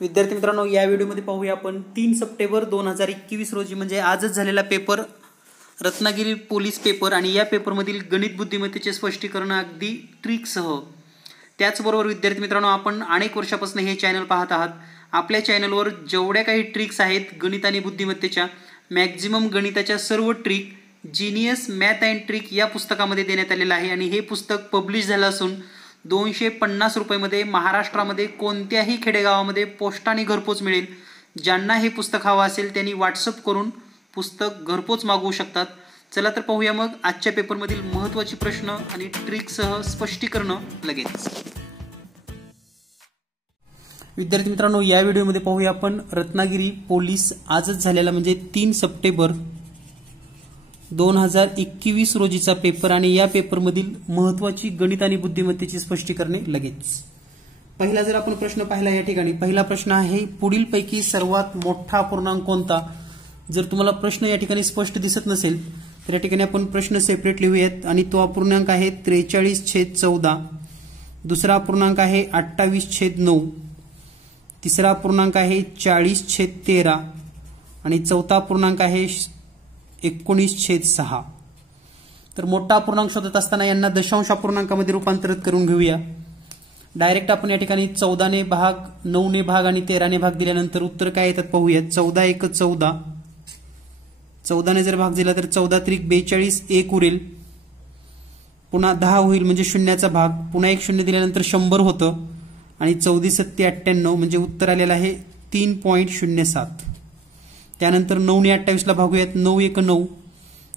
विद्यार्थी मित्रांनो, या व्हिडिओमध्ये पाहूया आपण 3 सप्टेंबर 2021 रोजी म्हणजे आजच झालेला पेपर रत्नागिरी पोलीस पेपर आणि या पेपरमधील गणित बुद्धिमत्तेचे स्पष्टीकरण अगदी ट्रिकसह। त्याचबरोबर विद्यार्थी मित्रांनो, आपण अनेक वर्षापासून हे चॅनल पाहत आहात। आपल्या चॅनलवर जेवढ्या काही ट्रिक्स आहेत गणित आणि बुद्धिमत्तेच्या, मॅक्झिमम गणिताच्या सर्व trick genius math and trick या पुस्तकामध्ये देण्यात आलेलं आहे आणि हे पुस्तक पब्लिश झालं असून 250 रुपयामध्ये महाराष्ट्रामध्ये कोणत्याही खेडेगावामध्ये पोस्टाने घरपोच मिळेल। ज्यांना हे पुस्तक हवं असेल त्यांनी व्हॉट्सअप करून पुस्तक घरपोच मागवू शकतात। चला तर पाहूया मग आजच्या पेपरमधील महत्त्वाचे प्रश्न आणि ट्रिकसह स्पष्टीकरण लगेच। विद्यार्थी मित्रांनो, या व्हिडिओमध्ये पाहूया आपण रत्नागिरी पोलीस आजच झालेला म्हणजे 3 सप्टेंबर 2021 रोजीचा पेपर आणि या पेपरमधील महत्त्वाची गणित आणि बुद्धिमत्तेची स्पष्टीकरणे लगेच। पहिला जर आपण प्रश्न पाहिला या ठिकाणी, पहिला प्रश्न आहे पुढीलपैकी सर्वात मोठा अपूर्णांक कोणता। जर तुम्हाला प्रश्न या ठिकाणी स्पष्ट दिसत नसेल तर या ठिकाणी आपण प्रश्न सेपरेट लिहूयात आणि तो अपूर्णांक आहे 43/14, दुसरा अपूर्णांक आहे 28/9, तिसरा अपूर्णांक आहे 40/13 आणि चौथा अपूर्णांक आहे 19/6। तर मोठा अपूर्णांक शोधत असताना यांना दशांश अपूर्णांकामध्ये रूपांतरित करून घेऊया। डायरेक्ट आपण या ठिकाणी 14 ने भाग, 9 ने भाग आणि 13 ने भाग दिल्यानंतर उत्तर काय येतात पाहूया। 14 × 1 = 14, 14 ने जर भाग दिला तर 14 × 3 = 42, 1 उरेल, पुन्हा 10 होईल म्हणजे शून्याचा भाग, पुन्हा 1 शून्य दिल्यानंतर 100 होतं आणि 14 × 7 = 98 म्हणजे उत्तर आलेलं आहे 3.07। त्यानंतर 9 ने 28 ला भागूयात, 9 × 1 = 9,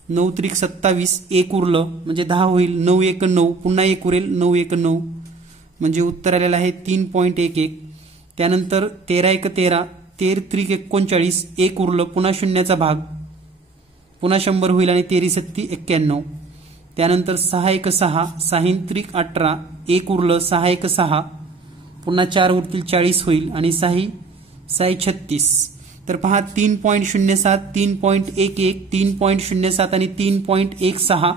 9 × 3 = 27, 1 उरलं म्हणजे 10 होईल, 9 × 1 = 9, पुन्हा 1 उरेल, 9 × 1 = 9 म्हणजे उत्तर आलेलं आहे 3.11। त्यानंतर 13 × 1 = 13, 13 × 3 = 39, 1 उरलं, पुन्हा शून्याचा भाग, पुन्हा 100 होईल आणि 13 × 7 = 91। त्यानंतर 6 × 1 = 6, 6 × 3 = 18, 1 उरलं, 6 × 1 = 6, पुन्हा 4 उरतील, 40 होईल आणि 6 × 36। तर पहा 3.07, 3.11, 3.07 आणि 3.16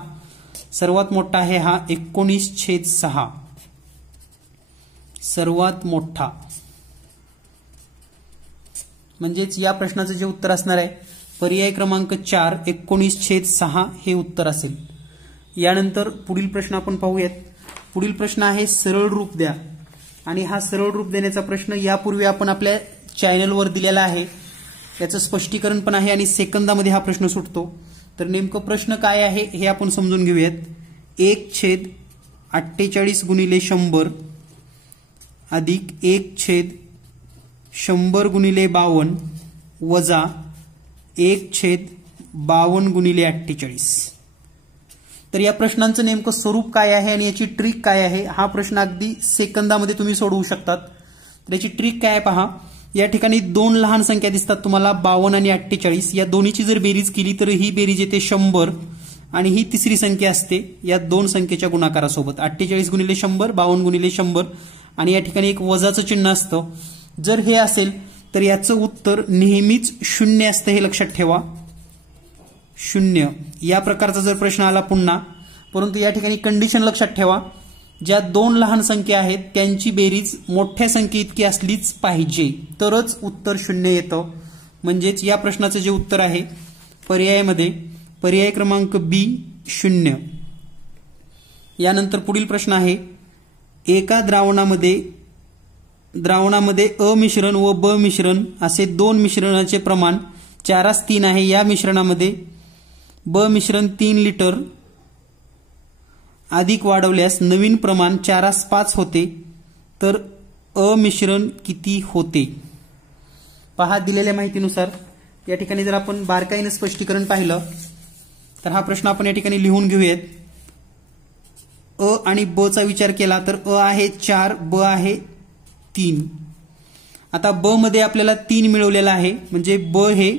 सर्वात मोठा आहे हा 19/6 सर्वात मोठा। म्हणजेच या प्रश्नाचं जे उत्तर असणार आहे पर्याय क्रमांक 4 19/6 हे उत्तर असेल। यानंतर पुढील प्रश्न आपण पाहूयात। पुढील प्रश्न आहे सरळ रूप द्या आणि हा सरळ रूप देण्याचा प्रश्न यापूर्वी आपण आपल्या चॅनलवर दिलेला आहे, याचं स्पष्टीकरण पण आहे आणि सेकंदामध्ये हा प्रश्न सुटतो। तर नेमकं प्रश्न काय आहे हे आपण समजून घेऊयात। 1/48 × 100 अधिक 1/100 × 52 वजा 1/52 × 48। तर या प्रश्नांचं नेमकं स्वरूप काय आहे आणि याची ट्रिक काय आहे हा प्रश्न अगदी सेकंदामध्ये तुम्ही सोडवू शकतात। तर याची ट्रिक काय आहे पहा। या ठिकाणी 2 लहान संख्या दिसतात तुम्हाला 52 आणि 48, या दोन्हीची जर बेरीज केली तर ही बेरीज येते 100 आणि ही तिसरी संख्या असते या दोन संख्येच्या गुणाकारासोबत 48 × 100, 52 × 100 आणि या ठिकाणी एक वजाचं चिन्ह असतं। जर हे असेल तर याचं उत्तर नेहमीच 0 असतं, हे लक्षात ठेवा, 0। या प्रकारचा जर प्रश्न आला पुन्हा, परंतु या ठिकाणी कंडिशन लक्षात ठेवा, ज्या 2 लहान संख्या आहेत त्यांची बेरीज मोठ्या संख्ये इतकी असलीच पाहिजे तरच उत्तर 0 येतं। म्हणजेच या प्रश्नाचं जे उत्तर आहे पर्यायामध्ये पर्याय क्रमांक B 0। यानंतर पुढील प्रश्न आहे एका द्रावणामध्ये अ मिश्रण व ब मिश्रण असे 2 मिश्रणाचे प्रमाण 4:3 आहे। या मिश्रणामध्ये ब मिश्रण 3 लिटर अधिक वाढवल्यास नवीन प्रमाण 4:5 होते, तर अ मिश्रण किती होते। पहा दिलेल्या माहितीनुसार या ठिकाणी जर आपण बारकाईने स्पष्टीकरण पाहिलं तर हा प्रश्न आपण या ठिकाणी लिहून घेऊयात। अ आणि ब चा विचार केला तर अ आहे 4, ब आहे 3। आता ब मध्ये आपल्याला 3 मिळवलेला आहे म्हणजे ब हे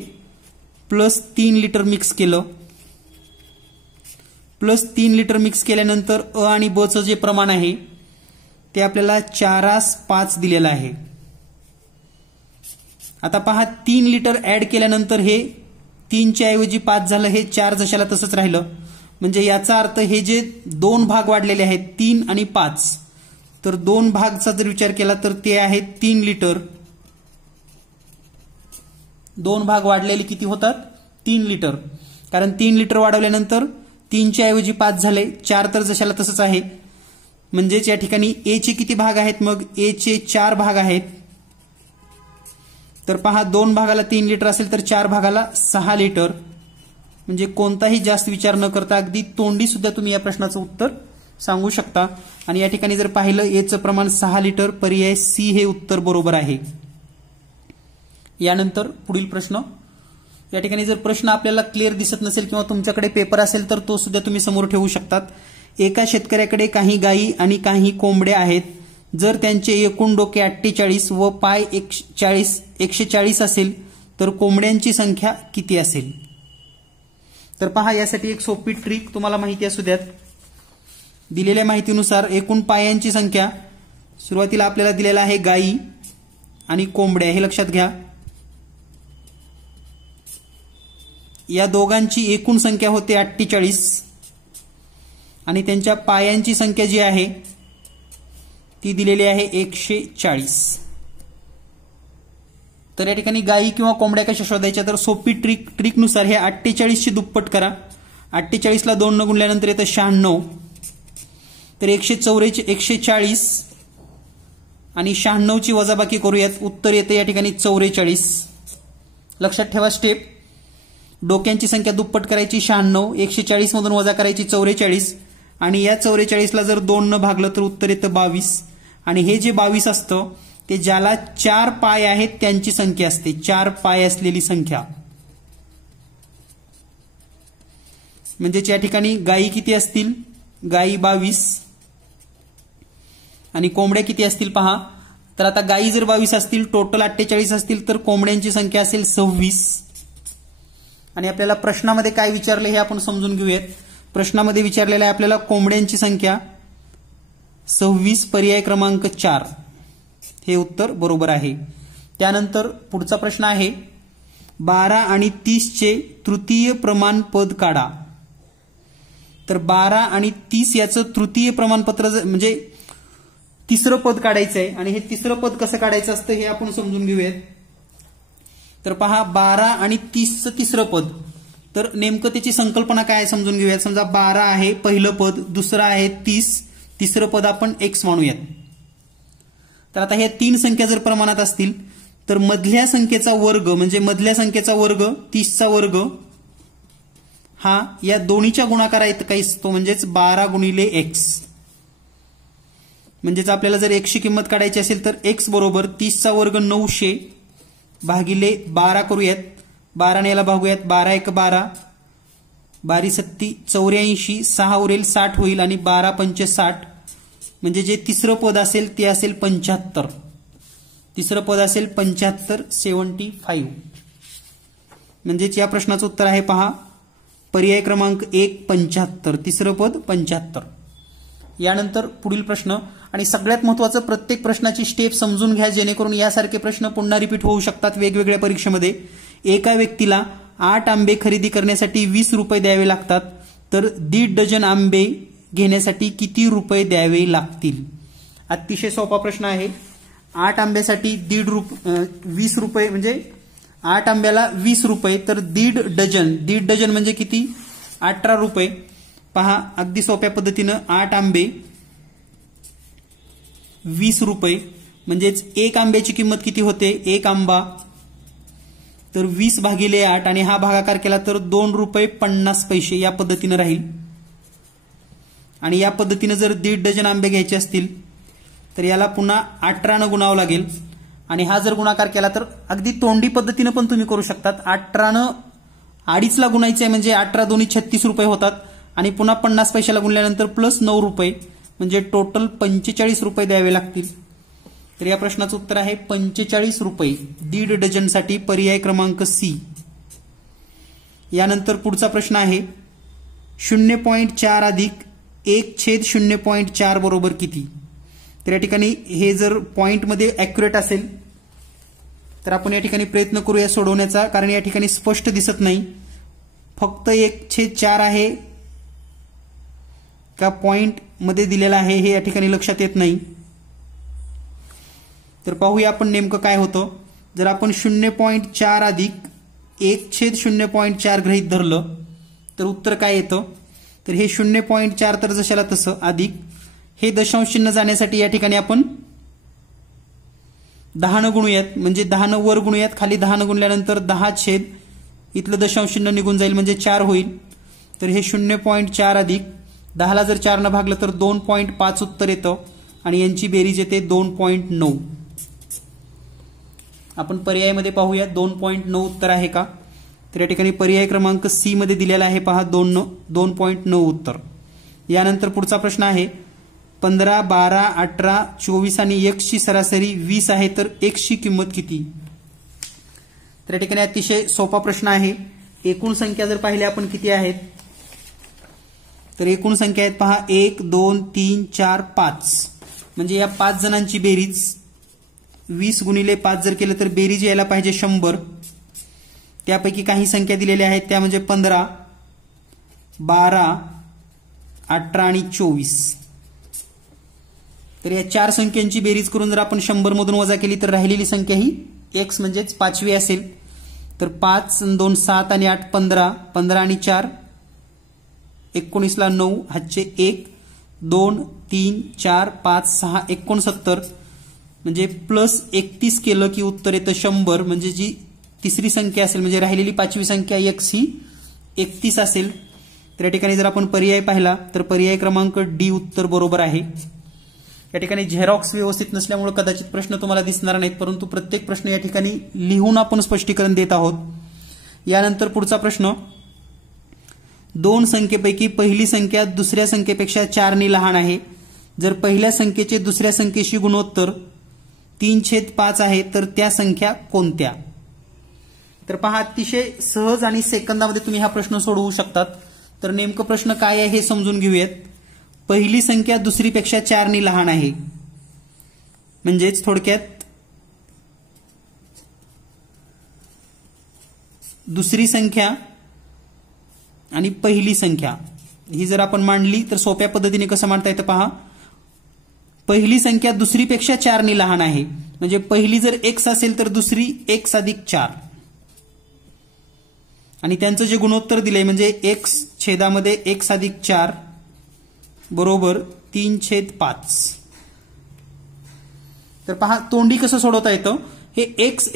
+3 लिटर मिक्स केलं, +3 लिटर मिक्स केल्यानंतर अ आणि ब चं जे प्रमाण आहे ते आपल्याला 4:5 दिलेलं आहे। आता पहा 3 लिटर ऍड केल्यानंतर हे 3 च्या ऐवजी 5 झालं, हे 4 जशाला तसंच राहिलं। म्हणजे याचा अर्थ हे जे 2 भाग वाढलेले आहेत 3 आणि 5, तर 2 भागचा जर विचार केला तर ते आहे 3 लिटर 2 भाग वाढलेले किती होतात 3 लिटर, कारण 3 लिटर वाढवल्यानंतर 3च्या ऐवजी 5 झाले, 4 तर जशाला तसंच आहे. म्हणजेच या ठिकाणी ए चे किती भाग आहेत, मग ए चे 4 भाग आहेत. तर पहा 2 भागाला 3 लिटर असेल तर 4 भागाला 6 लिटर. म्हणजे कोणताही जास्त विचार न करता अगदी तोंडी सुद्धा तुम्ही या प्रश्नाचं उत्तर सांगू शकता. आणि या ठिकाणी जर पाहिलं एचं प्रमाण 6 लिटर, पर्याय सी हे उत्तर बरोबर आहे. यानंतर पुढील प्रश्न. या ठिकाणी जर प्रश्न आपल्याला क्लिअर दिसत नसेल किंवा तुमच्याकडे पेपर असेल तर तो सुद्धा तुम्ही समोर ठेवू शकतात. एका शेतकऱ्याकडे काही गायी आणि काही कोंबड्या आहेत. जर त्यांचे एकूण डोके 48 व पाय 140 असेल तर कोंबड्यांची संख्या किती असेल. तर पहा यासाठी एक सोपी ट्रिक तुम्हाला माहिती असू द्यात. दिलेल्या माहितीनुसार एकूण पायांची संख्या सुरुवातीला आपल्याला दिलेला आहे गायी आणि कोंबड्या, हे लक्षात घ्या. या दोघांची एकूण संख्या होते 48 आणि त्यांच्या पायांची संख्या जी आहे ती दिलेली आहे 140. तर या ठिकाणी गायी किंवा कोंबड्या कशा शोधायच्या, तर सोपी ट्रिकनुसार हे 48 ची दुप्पट करा. 48 ला 2 न गुणल्यानंतर येतं 96. तर 140 आणि 96 ची वजाबाकी करूयात, उत्तर येते या ठिकाणी 44. लक्षात ठेवा स्टेप. डोक्यांची संख्या दुप्पट करायची 96, 140 मधून वजा करायची 44 आणि या 44 ला जर 2 न भागलं तर उत्तर येतं 22. आणि हे जे 22 असतं ते ज्याला 4 पाय आहेत त्यांची संख्या असते, 4 पाय असलेली संख्या. म्हणजेच या ठिकाणी गायी किती असतील, गायी 22 आणि कोंबड्या किती असतील पहा. तर आता गायी जर 22 असतील, टोटल 48 असतील, तर कोंबड्यांची संख्या असेल 26. आणि आपल्याला प्रश्नामध्ये काय विचारले हे आपण समजून घेऊयात. प्रश्नामध्ये विचारलेलं आहे आपल्याला कोंबड्यांची संख्या 26, पर्याय क्रमांक 4 हे उत्तर बरोबर आहे. त्यानंतर पुढचा प्रश्न आहे 12 आणि 30 चे तृतीय प्रमाण पद काढा. तर 12 आणि 30 याचं तृतीय प्रमाणपत्र म्हणजे तिसरं पद काढायचं आहे. आणि हे तिसरं पद कसं काढायचं असतं हे आपण समजून घेऊयात. तर पहा 12 आणि 30चं तिसरं पद, तर नेमकं त्याची संकल्पना काय समजून घेऊयात. समजा 12 आहे पहिलं पद, दुसरं आहे 30, तिसरं पद आपण x मानूयात. तर आता ह्या 3 संख्या जर प्रमाणात असतील तर मधल्या संख्येचा वर्ग म्हणजे मधल्या संख्येचा वर्ग 30चा वर्ग हा या दोन्हीच्या गुणाकारा इतका असतो, म्हणजेच 12 गुणिले x. म्हणजेच आपल्याला जर x ची किंमत काढायची असेल तर x बरोबर 30चा वर्ग 900 भागिले 12 करूयात. 12 ने याला भागूयात, 12 1 12, 12 7 84, 6 उरेल 60 होईल आणि 12 5 60. म्हणजे जे तिसरं पद असेल ते असेल 75. तिसरं पद असेल 75, 75. म्हणजेच या प्रश्नाचं उत्तर आहे पहा पर्याय क्रमांक 1 75, तिसरं पद 75. यानंतर पुढील प्रश्न. आणि सगळ्यात महत्त्वाचं प्रत्येक प्रश्नाची स्टेप समजून घ्या जेणेकरून यासारखे प्रश्न पुन्हा रिपीट होऊ शकतात वेगवेगळ्या परीक्षेमध्ये. एका व्यक्तीला 8 आंबे खरेदी करण्यासाठी 20 रुपये द्यावे लागतात, तर 1.5 डझन आंबे घेण्यासाठी किती रुपये द्यावे लागतील. अतिशय सोपा प्रश्न आहे. 8 आंब्यासाठी 20 रुपये म्हणजे 8 आंब्याला 20 रुपये, तर 1.5 डझन म्हणजे किती 18 रुपये. पहा अगदी सोप्या पद्धतीनं 8 आंबे 20 रुपये म्हणजेच एक आंब्याची किंमत किती होते, एक आंबा तर 20 भागिले 8 आणि हा भागाकार केला तर 2 रुपये 50 पैसे या पद्धतीनं राहील. आणि या पद्धतीनं जर 1.5 डझन आंबे घ्यायचे असतील तर याला पुन्हा 18 न गुणावं लागेल. आणि हा जर गुणाकार केला तर अगदी तोंडी पद्धतीनं पण तुम्ही करू शकतात. 18 न 2.5 ला गुणायचं आहे म्हणजे 18 दोन्ही 36 रुपये होतात आणि पुन्हा 50 पैशाला गुणल्यानंतर प्लस 9 रुपये म्हणजे टोटल 45 रुपये द्यावे लागतील. तर या प्रश्नाचं उत्तर आहे 45 रुपये 1.5 डझनसाठी, पर्याय क्रमांक सी. यानंतर पुढचा प्रश्न आहे 0.4 अधिक 1/0.4 बरोबर किती. तर या ठिकाणी हे जर पॉइंटमध्ये ॲक्युरेट असेल तर आपण या ठिकाणी प्रयत्न करूया सोडवण्याचा, कारण या ठिकाणी स्पष्ट दिसत नाही. फक्त 1/4 आहे का पॉइंट मध्ये दिलेला आहे हे या ठिकाणी लक्षात येत नाही. तर पाहूया आपण नेमकं काय होतं. जर आपण 0.4 अधिक 1/0.4 गृहीत धरलं तर उत्तर काय येतं? तर हे 0.4 तर जशाला तसं अधिक हे दशांश चिन्ह जाण्यासाठी या ठिकाणी आपण 10 न गुणूयात, म्हणजे 10 न वर गुणूयात, खाली 10 न गुणल्यानंतर 10 इथलं दशांश चिन्ह निघून जाईल म्हणजे 4 होईल. तर हे 0.4 अधिक 10 ला जर 4 न भागलं तर 2.5 उत्तर येतं आणि यांची बेरीज येते 2.9. आपण पर्यायामध्ये पाहूया 2.9 उत्तर आहे का? तर या ठिकाणी पर्याय क्रमांक सी मध्ये दिलेला आहे पहा 2.9 उत्तर. यानंतर पुढचा प्रश्न आहे 15, 12, 18, 24 आणि x ची सरासरी 20 आहे तर x ची किंमत किती? तर या ठिकाणी अतिशय सोपा प्रश्न आहे. एकूण संख्या जर पाहिल्या आपण किती आहेत तर एकूण संख्या आहेत पहा 1, 2, 3, 4, 5 म्हणजे या 5 जणांची बेरीज 20 गुणिले 5 जर केलं तर बेरीज यायला पाहिजे 100. त्यापैकी काही संख्या दिलेल्या आहेत त्या म्हणजे 15, 12, 18 आणि 24. तर या 4 संख्यांची बेरीज करून जर आपण 100 मधून वजा केली तर राहिलेली संख्या ही x म्हणजेच 5वी असेल. तर 5 आणि 2 7 आणि 8 15, 15 आणि 4 19 ला 9 हातचे 1 2 3 4 5 6 69 म्हणजे प्लस 31 केलं की उत्तर येतं 100. म्हणजे जी तिसरी संख्या असेल म्हणजे राहिलेली 5वी संख्या x ही 31 असेल. तर या ठिकाणी जर आपण पर्याय पाहिला तर पर्याय क्रमांक डी उत्तर बरोबर आहे. या ठिकाणी झेरॉक्स व्यवस्थित नसल्यामुळे कदाचित प्रश्न तुम्हाला दिसणार नाहीत, परंतु प्रत्येक प्रश्न या ठिकाणी लिहून आपण स्पष्टीकरण देत आहोत. यानंतर पुढचा प्रश्न 2 संख्येपैकी पहिली संख्या दुसऱ्या संख्येपेक्षा 4 ने लहान आहे. जर पहिल्या संख्येचे दुसऱ्या संख्येशी गुणोत्तर 3/5 आहे तर त्या संख्या कोणत्या? तर पहा अतिशय सहज आणि सेकंदामध्ये तुम्ही हा प्रश्न सोडवू शकतात. तर नेमकं प्रश्न काय आहे हे समजून घेऊयात. पहिली संख्या दुसरीपेक्षा 4 ने लहान आहे म्हणजेच थोडक्यात दुसरी संख्या आणि पहिली संख्या ही जर आपण मांडली तर सोप्या पद्धतीने कसं मांडता येतं पहा. पहिली संख्या दुसरीपेक्षा 4 ने लहान आहे म्हणजे पहिली जर x असेल तर दुसरी x अधिक 4 आणि त्यांचं जे गुणोत्तर दिलंय म्हणजे x छेदामध्ये x अधिक 4 बरोबर 3/5. तर पहा तोंडी कसं सोडवता येतं. हे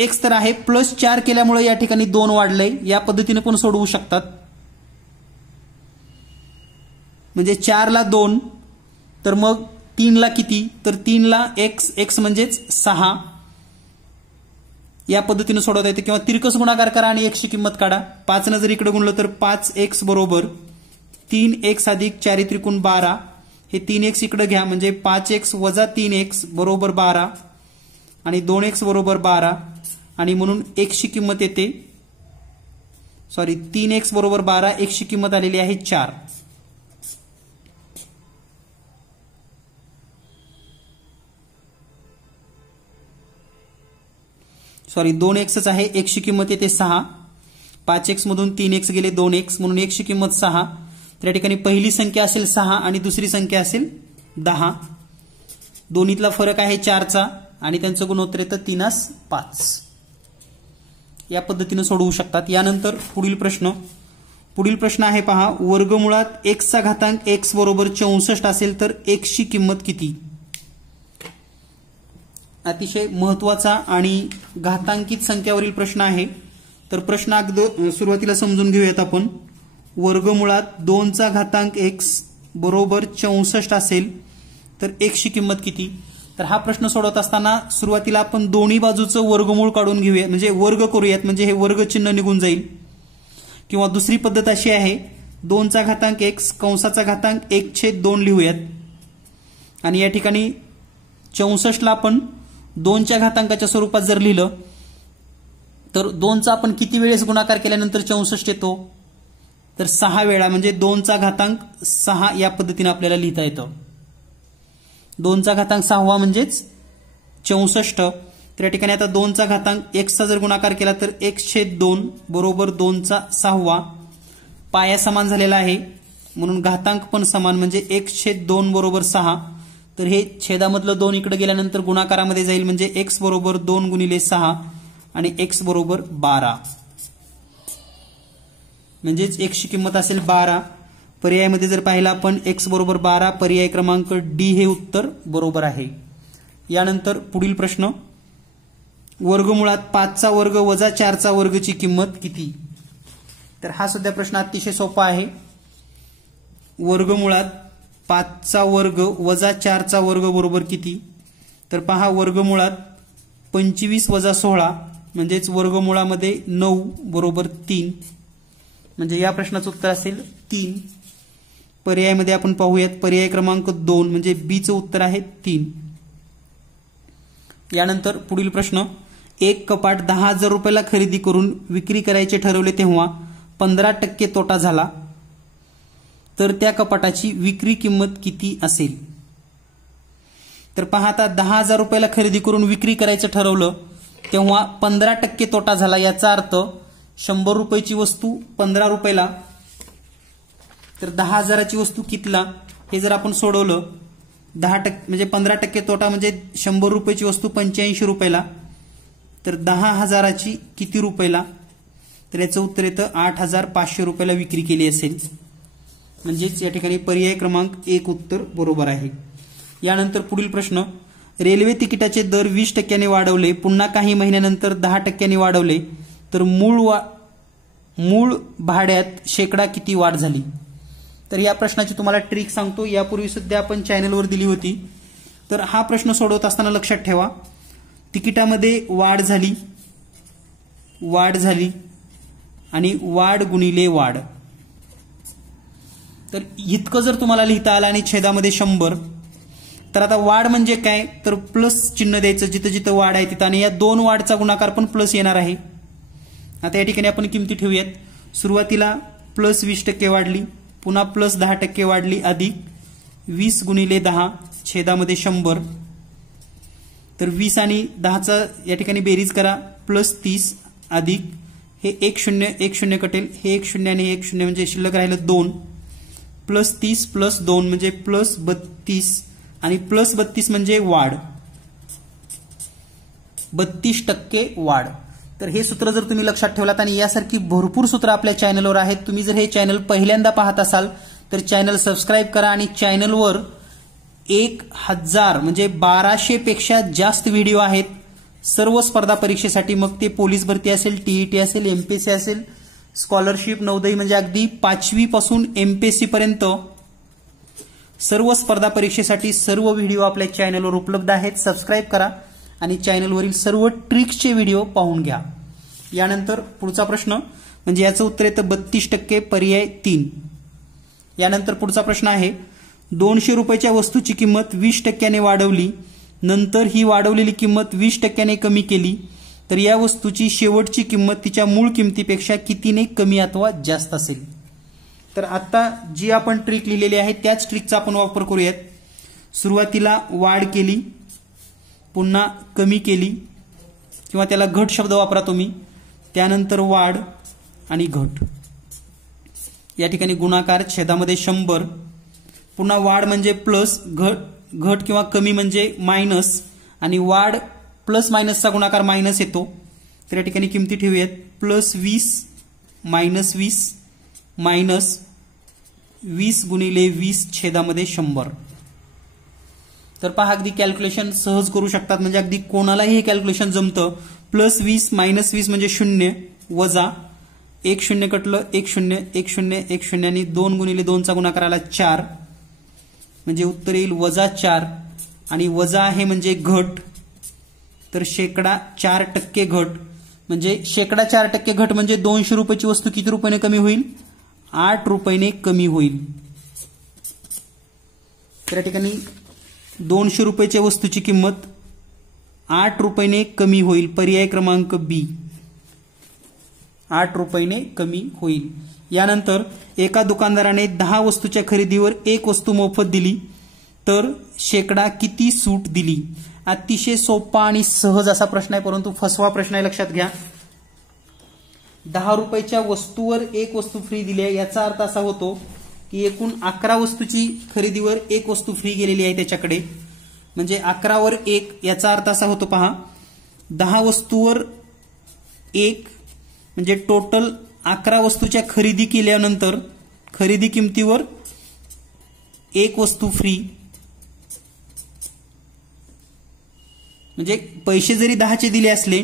x तर आहे प्लस 4 केल्यामुळे या ठिकाणी 2 वाढलंय. या पद्धतीने पण सोडवू शकतात. म्हणजे 4 ला 2 तर मग 3 ला किती तर 3 ला x म्हणजेच 6. या पद्धतीने सोडवता येते किंवा तिरकस गुणाकार करा आणि x ची किंमत काढा. 5 ने जर इकडे गुणलं तर 5x बरोबर 3x अधिक 4 त्रिकोण 12. हे 3x इकडे घ्या म्हणजे 5x वजा 3x बरोबर 12 आणि 2x बरोबर 12 आणि म्हणून x ची किंमत येते 3x बरोबर 12 x ची किंमत आलेली आहे 4. सॉरी 2x आहे. x ची किंमत येते 6. 5x मधून 3x गेले 2x म्हणून x ची किंमत 6. तर या ठिकाणी पहिली संख्या असेल 6 आणि दुसरी संख्या असेल 10. दोन्हीतला फरक आहे 4चा आणि त्यांचं गुणोत्तर येतं 3/5. या पद्धतीने सोडवू शकतात. यानंतर पुढील प्रश्न आहे पहा. वर्गमुळात x चा घातांक x बरोबर 64 असेल तर x ची किंमत किती? अतिशय महत्वाचा आणि घातांकित संख्यावरील प्रश्न आहे. तर प्रश्न अगदी सुरुवातीला समजून घेऊयात आपण. वर्गमुळात 2 चा घातांक x बरोबर 64 असेल तर x ची किंमत किती? तर हा प्रश्न सोडवत असताना सुरुवातीला आपण दोन्ही बाजूचं वर्गमूळ काढून घेऊया म्हणजे वर्ग करूयात म्हणजे हे वर्ग चिन्ह निघून जाईल. किंवा दुसरी पद्धत अशी आहे 2 चा घातांक x कंसाचा घातांक 1/2 लिहूयात आणि या ठिकाणी 64 ला आपण 2 च्या घातांकाच्या स्वरूपात जर लिहिलं तर 2 चा आपण किती वेळेस गुणाकार केल्यानंतर 64 येतो तर 6 वेळा म्हणजे 2 चा घातांक 6 या पद्धतीने आपल्याला लिहिता येतं. 2 चा घातांक 6 म्हणजेच 64. तर या ठिकाणी आता 2 चा घातांक x चा जर गुणाकार केला तर 1/2 बरोबर 2 चा 6. पाया समान झालेला आहे म्हणून घातांक पण समान म्हणजे 1/2 बरोबर 6. तर हे छेदामधलं 2 इकडे गेल्यानंतर गुणाकारामध्ये जाईल म्हणजे x बरोबर 2 गुणिले 6 आणि x बरोबर 12. म्हणजेच एक्सची किंमत असेल 12. पर्यायामध्ये जर पाहिलं आपण x बरोबर 12, पर्याय क्रमांक डी हे उत्तर बरोबर आहे. यानंतर पुढील प्रश्न, वर्गमुळात 5चा वर्ग वजा 4चा वर्गची किंमत किती? तर हा सुद्धा प्रश्न अतिशय सोपा आहे. वर्गमुळात 5चा वर्ग वजा 4चा वर्ग बरोबर किती? तर पहा, वर्गमुळात 25 वजा 16 म्हणजेच वर्गमुळामध्ये 9 बरोबर 3. म्हणजे या प्रश्नाचं उत्तर असेल 3. पर्यायामध्ये आपण पाहूयात, पर्याय क्रमांक 2 म्हणजे बीचं उत्तर आहे 3. यानंतर पुढील प्रश्न, एक कपाट 10,000 रुपयाला खरेदी करून विक्री करायचे ठरवले तेव्हा 15% तोटा झाला, तर त्या कपाटाची विक्री किंमत किती असेल? तर पहा, आता 10,000 रुपयाला खरेदी करून विक्री करायचं ठरवलं तेव्हा 15% तोटा झाला. याचा अर्थ 100 रुपयाची वस्तू 15 रुपयाला, तर 10,000ची वस्तू कितीला? हे जर आपण सोडवलं 10% म्हणजे 15% तोटा म्हणजे 100 रुपयाची वस्तू 85 रुपयाला, तर 10,000ची किती रुपयाला? तर याचं उत्तर येतं 8,500 रुपयाला विक्री केली असेल. म्हणजेच या ठिकाणी पर्याय क्रमांक 1 उत्तर बरोबर आहे. यानंतर पुढील प्रश्न, रेल्वे तिकिटाचे दर 20% वाढवले, पुन्हा काही महिन्यानंतर 10% वाढवले, तर मूळ भाड्यात शेकडा किती वाढ झाली? तर या प्रश्नाची तुम्हाला ट्रिक सांगतो, यापूर्वी सुद्धा आपण चॅनलवर दिली होती. तर हा प्रश्न सोडवत असताना लक्षात ठेवा, तिकिटामध्ये वाढ झाली आणि वाढ गुणिले वाढ. तर इतकं जर तुम्हाला लिहिता आलं आणि छेदामध्ये 100, तर आता वाढ म्हणजे काय? तर प्लस चिन्ह द्यायचं जिथं जिथं वाढ आहे तिथं, आणि या 2 वाढचा गुणाकार पण प्लस येणार आहे. आता या ठिकाणी आपण किमती ठेवूयात. सुरुवातीला प्लस 20% वाढली, पुन्हा प्लस 10% वाढली, अधिक 20 गुणिले 10 छेदामध्ये 100. तर 20 आणि 10चा या ठिकाणी बेरीज करा, प्लस 30 अधिक हे 1 0 कटेल, हे 1 0 आणि 1 0 म्हणजे शिल्लक राहिलं 2, प्लस 30 प्लस 2 म्हणजे प्लस 32 आणि प्लस 32 म्हणजे वाढ 32% वाढ. तर हे सूत्र जर तुम्ही लक्षात ठेवलात, आणि यासारखी भरपूर सूत्र आपल्या चॅनलवर आहेत. तुम्ही जर हे चॅनल पहिल्यांदा पाहत असाल तर चॅनल सबस्क्राईब करा, आणि चॅनलवर 1000 म्हणजे 1200 पेक्षा जास्त व्हिडिओ आहेत सर्व स्पर्धा परीक्षेसाठी. मग ते पोलीस भरती असेल, टीईटी असेल, एमपीएससी असेल, स्कॉलरशिप, नवोदय, म्हणजे अगदी 5वी पासून एमपीएससी पर्यंत सर्व स्पर्धा परीक्षेसाठी सर्व व्हिडिओ आपल्या चॅनलवर उपलब्ध आहेत. सबस्क्राईब करा आणि चॅनलवरील सर्व ट्रिक्सचे व्हिडिओ पाहून घ्या. यानंतर पुढचा प्रश्न, म्हणजे याचं उत्तर येतं 32%, पर्याय 3. यानंतर पुढचा प्रश्न आहे, 200 रुपयाच्या वस्तूची किंमत 20% वाढवली, नंतर ही वाढवलेली किंमत 20% कमी केली, तर या वस्तूची शेवटची किंमत तिच्या मूळ किमतीपेक्षा कितीने कमी अथवा जास्त असेल? तर आता जी आपण ट्रिक लिहिलेली आहे त्याच ट्रिकचा आपण वापर करूयात. सुरुवातीला वाढ केली, पुन्हा कमी केली, किंवा त्याला घट शब्द वापरा तुम्ही, त्यानंतर वाढ आणि घट. या ठिकाणी गुणाकार छेदामध्ये 100, पुन्हा वाढ म्हणजे प्लस, घट किंवा कमी म्हणजे मायनस, आणि वाढ प्लस मायनसचा गुणाकार मायनस येतो. तर या ठिकाणी किमती ठेवूयात, प्लस 20 मायनस 20 मायनस 20 गुणिले 20 छेदामध्ये 100. तर पहा, अगदी कॅल्क्युलेशन सहज करू शकतात, म्हणजे अगदी कोणालाही हे कॅल्क्युलेशन जमतं. प्लस 20 मायनस 20 म्हणजे 0, वजा 1 0 कटलं, 1 0 1 0 1 0 आणि 2 गुणिले 2चा गुणाकार आला 4, म्हणजे उत्तर येईल वजा 4, आणि वजा आहे म्हणजे घट, तर शेकडा 4% घट, म्हणजे शेकडा 4% घट म्हणजे 200 रुपयाची वस्तू किती रुपयाने कमी होईल? 8 रुपयाने कमी होईल. तर या ठिकाणी 200 रुपयाच्या वस्तूची किंमत 8 रुपयाने कमी होईल, पर्याय क्रमांक बी, 8 रुपयाने कमी होईल. यानंतर एका दुकानदाराने 10 वस्तूच्या खरेदीवर 1 वस्तू मोफत दिली, तर शेकडा किती सूट दिली? अतिशय सोपा आणि सहज असा प्रश्न आहे, परंतु फसवा प्रश्न आहे, लक्षात घ्या. 10 रुपयाच्या वस्तूवर 1 वस्तू फ्री दिली आहे, याचा अर्थ असा होतो की एकूण 11 वस्तूची खरेदीवर 1 वस्तू फ्री गेलेली आहे त्याच्याकडे, म्हणजे 11 वर 1, याचा अर्थ असा होतो, पहा, 10 वस्तूवर 1 म्हणजे टोटल 11 वस्तूच्या खरेदी केल्यानंतर खरेदी किमतीवर एक वस्तू फ्री, म्हणजे पैसे जरी 10चे दिले असले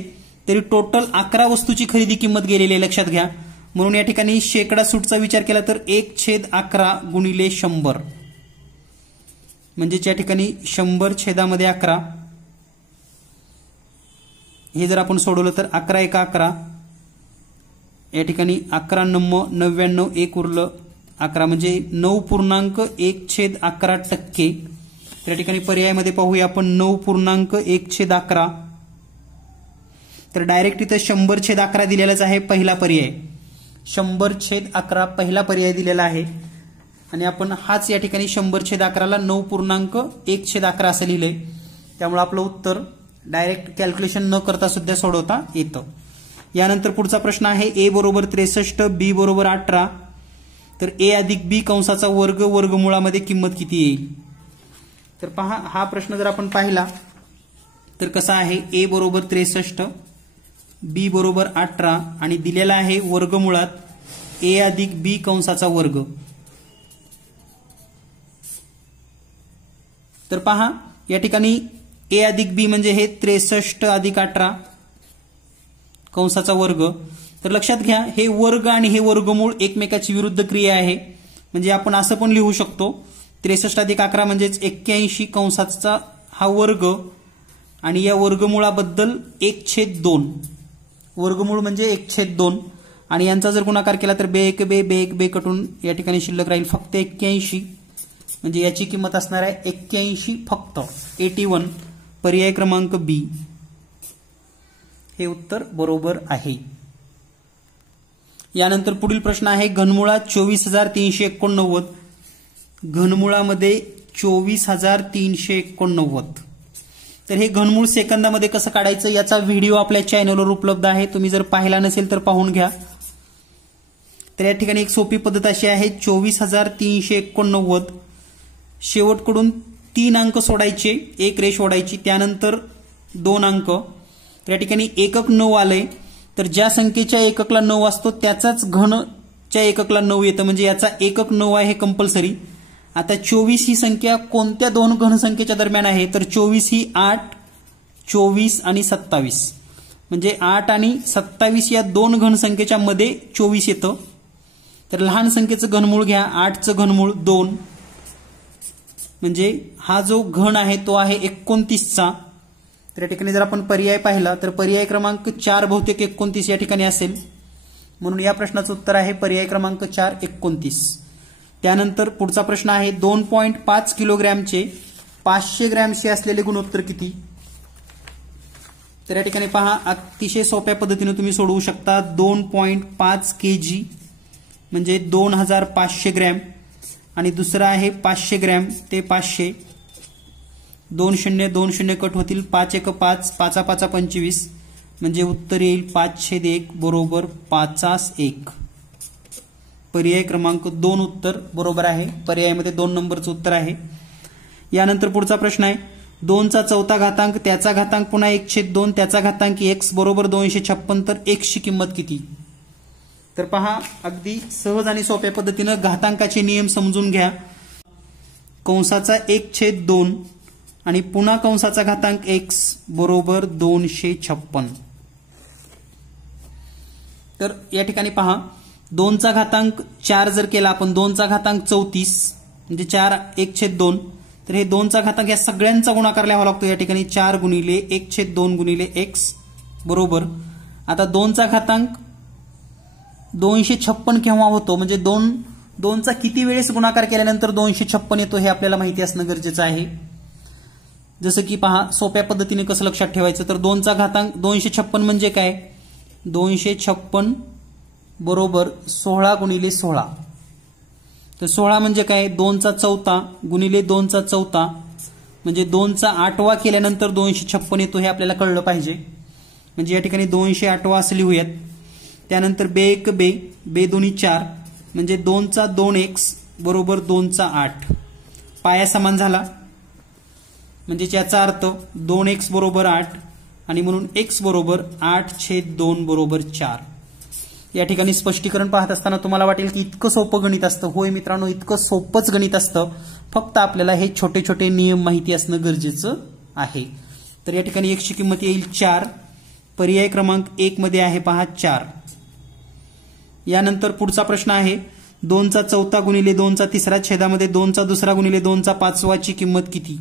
तरी टोटल 11 वस्तूची खरेदी किंमत गेलेली आहे, लक्षात घ्या. म्हणून या ठिकाणी शेकडा सूटचा विचार केला तर 1/11 गुणिले 100, म्हणजेच या ठिकाणी 100/11. हे जर आपण सोडवलं तर 11 × 11, या ठिकाणी 11×9 = 1 उरलं 11, म्हणजे 9.1/11%. त्या ठिकाणी पर्यायामध्ये पाहूया आपण 9.1/11. तर डायरेक्ट इथं 100/11 दिलेलाच आहे, पहिला पर्याय 100/11 पहिला पर्याय दिलेला आहे. आणि आपण हाच या ठिकाणी 100/11 ला 9.1/11 असं लिहिलंय. त्यामुळे आपलं उत्तर डायरेक्ट कॅल्क्युलेशन न करता सुद्धा सोडवता येतं. यानंतर पुढचा प्रश्न आहे a बरोबर 63, b बरोबर 18. तर a अधिक b कंसाचा वर्ग वर्गमुळामध्ये किंमत किती येईल? तर पहा, हा प्रश्न जर आपण पाहिला तर कसा आहे, a बरोबर 63, b बरोबर 18 आणि दिलेला आहे वर्गमुळात a अधिक b कंसाचा वर्ग. तर पहा या ठिकाणी a अधिक b म्हणजे हे 63 अधिक 18 कंसाचा वर्ग. तर लक्षात घ्या, हे वर्ग आणि हे वर्गमूळ एकमेकाची विरुद्ध क्रिया आहे. म्हणजे आपण असं पण लिहू शकतो 63 अधिक 11 म्हणजेच 81 कंसाचा हा वर्ग आणि या वर्गमुळाबद्दल 1/2. वर्गमूळ म्हणजे 1/2 आणि यांचा जर गुणाकार केला तर बे एक बे कटून या ठिकाणी शिल्लक राहील फक्त 81, म्हणजे याची किंमत असणार आहे 81 फक्त 81. पर्याय क्रमांक बी हे उत्तर बरोबर आहे. यानंतर पुढील प्रश्न आहे घनमुळात 24,389. घनमुळामध्ये 24,389. तर हे घनमूळ सेकंदामध्ये कसं काढायचं याचा व्हिडिओ आपल्या चॅनलवर उपलब्ध आहे, तुम्ही जर पाहिला नसेल तर पाहून घ्या. तर या ठिकाणी एक सोपी पद्धत अशी आहे, 24,389 शेवटकडून 3 अंक सोडायचे, एक रेष ओढायची, त्यानंतर 2 अंक. तर या ठिकाणी एकक 9 आलंय, तर ज्या संख्येच्या एककला 9 असतो त्याचाच घनच्या एककला 9 येतं, म्हणजे याचा एकक 9 आहे कंपल्सरी. आता 24 ही संख्या कोणत्या दोन घनसंख्येच्या दरम्यान आहे, तर 24 ही 8, 24 आणि 27, म्हणजे 8 आणि 27 या दोन घनसंख्येच्या मध्ये 24 येतं. तर लहान संख्येचं घनमूळ घ्या, 8चं घनमूळ 2, म्हणजे हा जो घन आहे तो आहे 29चा. तर या ठिकाणी जर आपण पर्याय पाहिला तर पर्याय क्रमांक 4 बहुतेक 29 या ठिकाणी असेल, म्हणून या प्रश्नाचं उत्तर आहे पर्याय क्रमांक 4 29. त्यानंतर पुढचा प्रश्न आहे 2.5 किलोग्रॅमचे 500 ग्रॅमशी असलेले गुणोत्तर किती? तर या ठिकाणी पहा, अतिशय सोप्या पद्धतीने तुम्ही सोडवू शकता. 2.5 kg म्हणजे 2500 ग्रॅम आणि दुसरा आहे 500 ग्रॅम, ते 500. 2 0 कट होतील, 5 1 5, 5 5 25, म्हणजे उत्तर येईल 5/1 बरोबर 5/1. पर्याय क्रमांक 2 उत्तर बरोबर आहे. पर्यायामध्ये 2 नंबरचं उत्तर आहे. यानंतर पुढचा प्रश्न आहे 2चा चौथा घातांक, त्याचा घातांक पुन्हा 1/2, त्याचा घातांक x बरोबर 256. तर x ची किंमत किती? तर पहा, अगदी सहज आणि सोप्या पद्धतीनं घातांकाचे नियम समजून घ्या. कंसाचा 1/2 आणि पुन्हा कंसाचा घातांक x बरोबर 256. तर या ठिकाणी पहा, 2चा घातांक 4 जर केला आपण, 2चा घातांक 34 म्हणजे 4 1/2, तर हे 2चा घातांक या सगळ्यांचा गुणाकार लिहावा लागतो. या ठिकाणी 4 गुणिले 1/2 गुणिले x बरोबर. आता 2चा घातांक 256 केव्हा होतो, म्हणजे 2चा किती वेळेस गुणाकार केल्यानंतर 256 येतो हे आपल्याला माहिती असणं गरजेचं आहे. जसं की पहा, सोप्या पद्धतीने कसं लक्षात ठेवायचं, तर 2चा घातांक 256 म्हणजे काय, 256 बरोबर 16 गुणिले 16. तर 16 म्हणजे काय, 2चा चौथा गुणिले 2चा चौथा, म्हणजे 2चा 8वा केल्यानंतर 256 येतो हे आपल्याला कळलं पाहिजे. म्हणजे या ठिकाणी 208 असं लिहूयात. त्यानंतर बे एक बे दोन्ही 4, म्हणजे 2चा 2x बरोबर 2चा 8. पाया समान झाला, म्हणजे याचा अर्थ 2x बरोबर 8 आणि म्हणून x बरोबर 8/2 बरोबर 4. या ठिकाणी स्पष्टीकरण पाहत असताना तुम्हाला वाटेल की इतकं सोपं गणित असतं. होय मित्रांनो, इतकं सोपंच गणित असतं. फक्त आपल्याला हे छोटे छोटे नियम माहिती असणं गरजेचं आहे. तर या ठिकाणी x ची किंमत येईल 4. पर्याय क्रमांक 1 मध्ये आहे पहा 4. यानंतर पुढचा प्रश्न आहे 2चा चौथा गुणिले 2चा तिसरा छेदामध्ये 2चा दुसरा गुणिले 2चा पाचवा ची किंमत किती.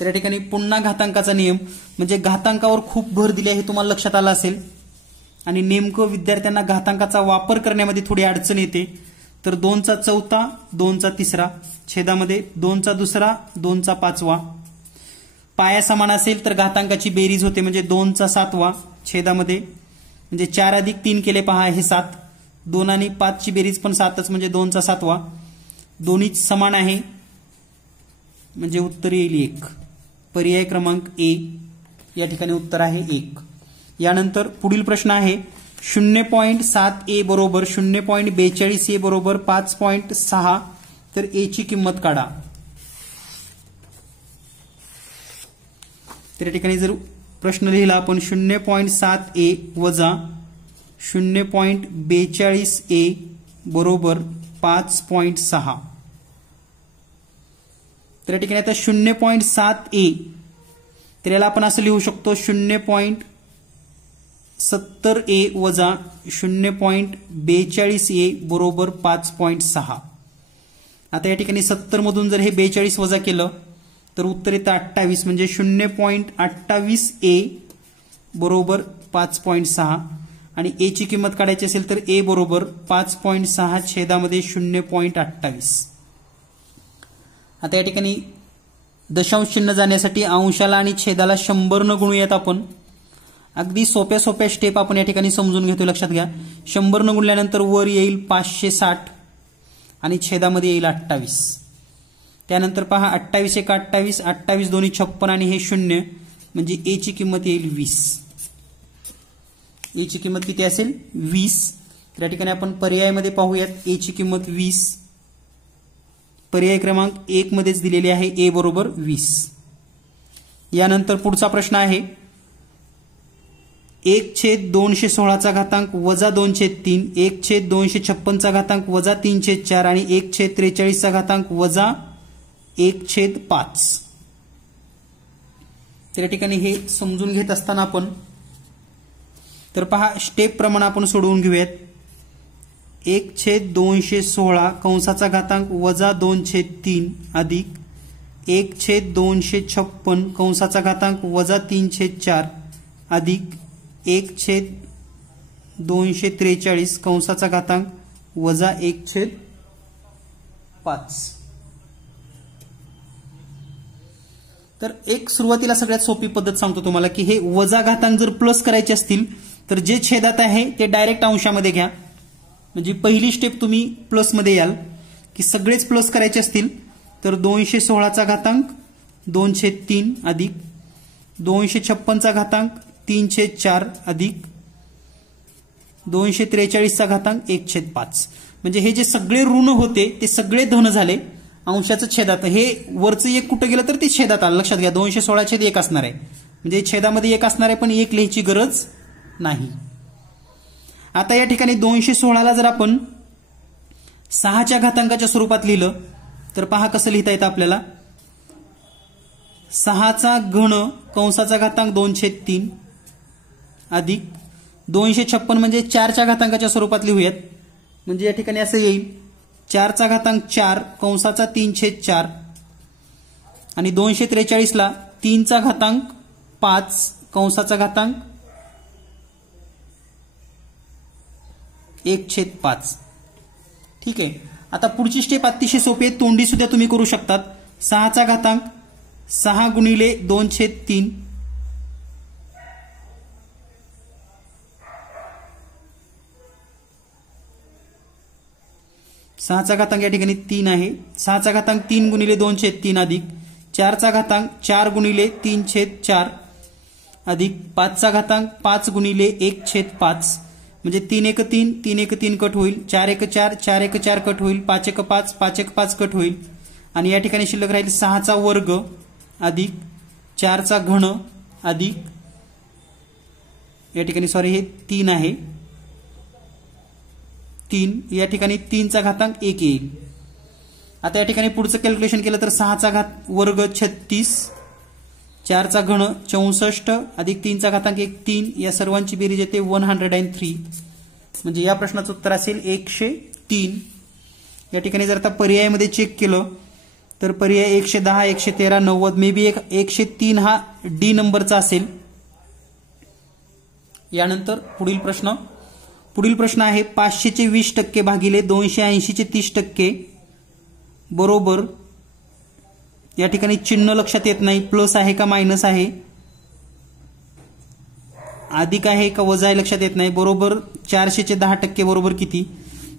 तर या ठिकाणी पुन्हा घातांकाचा नियम, म्हणजे घातांकावर खूप भर दिली आहे, तुम्हाला लक्षात आलं असेल. आणि नेमकं विद्यार्थ्यांना घातांकाचा वापर करण्यामध्ये थोडी अडचण येते. तर 2चा चौथा 2चा तिसरा छेदामध्ये 2चा दुसरा 2चा पाचवा. पाया समान असेल तर घातांकाची बेरीज होते, म्हणजे 2चा सातवा छेदामध्ये, म्हणजे 4 अधिक 3 केले पहा हे 7. 2 आणि 5 ची बेरीज पण 7च, म्हणजे 2चा सातवा. दोन्ही समान आहे, म्हणजे उत्तर येईल 1. पर्याय क्रमांक ए या ठिकाणी उत्तर आहे 1. यानंतर पुढील प्रश्न आहे 0.7a बरोबर 0.42a बरोबर 5.6. तर ए ची किंमत काढा. तर या ठिकाणी जर प्रश्न लिहिला आपण 0.7a वजा 0.42a बरोबर 5.6. तर या ठिकाणी आता 0.7a, तर याला आपण असं लिहू शकतो 0.70a वजा 0.42a बरोबर 5.6. आता या ठिकाणी 70 मधून जर हे 42 वजा केलं तर उत्तर येतं 28, म्हणजे 0.28a बरोबर 5.6. आणि ए ची किंमत काढायची असेल तर ए बरोबर 5.6 छेदामध्ये 0.28. आता या ठिकाणी दशांश चिन्ह जाण्यासाठी अंशाला आणि छेदाला 100 न गुणूयात आपण. अगदी सोप्या सोप्या स्टेप आपण या ठिकाणी समजून घेतो. लक्षात घ्या, 100 न गुणल्यानंतर वर येईल 560 आणि छेदामध्ये येईल 28. त्यानंतर पहा 28 एक 28, 28 दोन्ही 56 आणि हे 0, म्हणजे ए ची किंमत येईल 20. ए ची किंमत किती असेल 20. तर या ठिकाणी आपण पर्यायामध्ये पाहूयात ए ची किंमत 20. पर्याय क्रमांक 1 मध्येच दिलेली आहे ए बरोबर 20. यानंतर पुढचा प्रश्न आहे 1/216 घातांक वजा 2/3, 1/256 घातांक वजा 3/4 आणि 1/43 घातांक वजा 1/5. तर या ठिकाणी हे समजून घेत असताना आपण तर पहा स्टेप प्रमाणे आपण सोडवून घेऊयात. 1/216 कंसाचा घातांक वजा 2/3 अधिक 1/256 कंसाचा घातांक वजा 3/4 अधिक 1/243 कंसाचा घातांक वजा 1/5. तर एक सुरुवातीला सगळ्यात सोपी पद्धत सांगतो तुम्हाला की हे वजा घातांक जर प्लस करायचे असतील तर जे छेदात आहे ते डायरेक्ट अंशामध्ये घ्या. म्हणजे पहिली स्टेप तुम्ही प्लस मध्ये याल की सगळेच प्लस करायचे असतील तर 216 घातांक 2/3 अधिक 256 घातांक 3/4 अधिक 243 घातांक 1/5. म्हणजे हे जे सगळे ऋण होते ते सगळे धन झाले. अंशाचं छेदात हे वरचं एक कुठं गेलं तर ते छेदात आलं. लक्षात घ्या 216/1 असणार आहे, म्हणजे छेदामध्ये 1 असणार आहे पण 1 लिहायची गरज नाही. आता या ठिकाणी 216ला जर आपण 6च्या घातांकाच्या स्वरूपात लिहिलं तर पहा कसं लिहिता येतं आपल्याला. 6चा घन कंसाचा घातांक 2/3 अधिक 256 म्हणजे 4च्या घातांकाच्या स्वरूपात लिहूयात. म्हणजे या ठिकाणी असं येईल 4चा घातांक 4 कंसाचा 3/4 आणि 243ला 3चा घातांक 5 कंसाचा घातांक 1/5. ठीक आहे. आता पुढची स्टेप अतिशय सोपी आहे, तोंडी सुद्धा तुम्ही करू शकतात. 6चा घातांक 6 गुणिले 2/3 6चा घातांक या ठिकाणी 3 आहे. 6चा घातांक 3 गुणिले 2/3 अधिक 4चा घातांक 4 गुणिले 3/4 अधिक 5चा घातांक 5 गुणिले 1/5. म्हणजे 3 1 3 3 1 3 कट होईल, 4 1 4 4 1 4 कट होईल, 5 1 5 5 1 5 कट होईल आणि या ठिकाणी शिल्लक राहील 6चा वर्ग अधिक 4चा घन अधिक या ठिकाणी हे 3 आहे 3, या ठिकाणी 3चा घातांक 1 येईल. आता या ठिकाणी पुढचं कॅल्क्युलेशन केलं तर 6चा घात वर्ग 36, 4चा घन 64 अधिक 3चा घातांक 1 3, या सर्वांची बेरीज येते 103. म्हणजे या प्रश्नाचं उत्तर असेल 103. या ठिकाणी जर आता पर्यायामध्ये चेक केलं तर पर्याय 110, 113, 90, मे बी 103 हा डी नंबरचा असेल. यानंतर पुढील प्रश्न आहे 500चे 20% भागिले 280चे 30% बरोबर, या ठिकाणी चिन्ह लक्षात येत नाही, प्लस आहे का मायनस आहे, अधिक आहे का वजा आहे लक्षात येत नाही, बरोबर 400चे 10% बरोबर किती.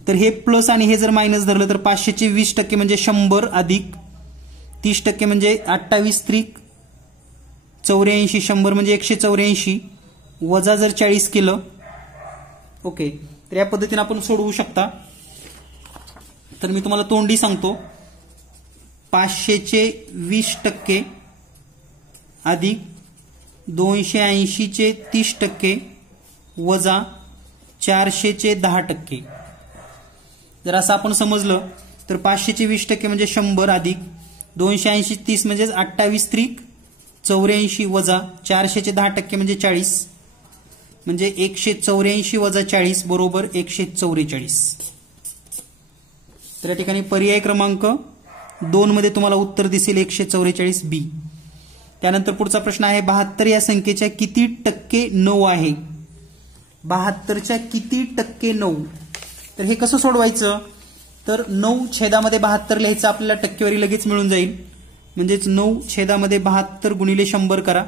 तर हे प्लस आणि हे जर मायनस धरलं तर 500चे 20% म्हणजे 100 अधिक 30% म्हणजे 28 त्रिक 84, 100 म्हणजे 184, वजा जर 40 केलं. ओके, तर या पद्धतीने आपण सोडवू शकता. तर मी तुम्हाला तोंडी सांगतो. 500चे 20% अधिक 280चे 30% वजा 400चे 10%. जर असं आपण समजलं तर 500चे 20% म्हणजे 100 अधिक 280 30 म्हणजे 28 त्रिक 84 वजा 400चे 10% म्हणजे 40, म्हणजे 184 वजा 40 बरोबर 144. तर या ठिकाणी पर्याय क्रमांक 2 मध्ये तुम्हाला उत्तर दिसेल 144 बी. त्यानंतर पुढचा प्रश्न आहे 72 या संख्येच्या किती टक्के 9 आहे. 72च्या किती टक्के 9. तर हे कसं सोडवायचं, तर 9 छेदामध्ये 72 लिहायचं, आपल्याला टक्केवारी लगेच मिळून जाईल. म्हणजेच 9 छेदामध्ये 72 गुणिले 100 करा.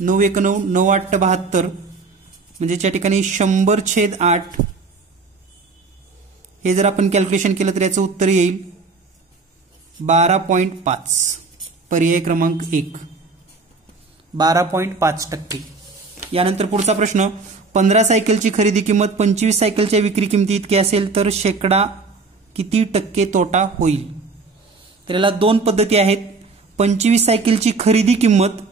9 1 9, 9 8 72, म्हणजे या ठिकाणी 100/8. हे जर आपण कॅल्क्युलेशन केलं तर याचं उत्तर येईल 12.5. पर्याय क्रमांक 1 12.5%. यानंतर पुढचा प्रश्न 15 सायकलची खरेदी किंमत 25 सायकलच्या विक्री किमती इतकी असेल तर शेकडा किती टक्के तोटा होईल. तर याला 2 पद्धती आहेत. 25 सायकलची खरेदी किंमत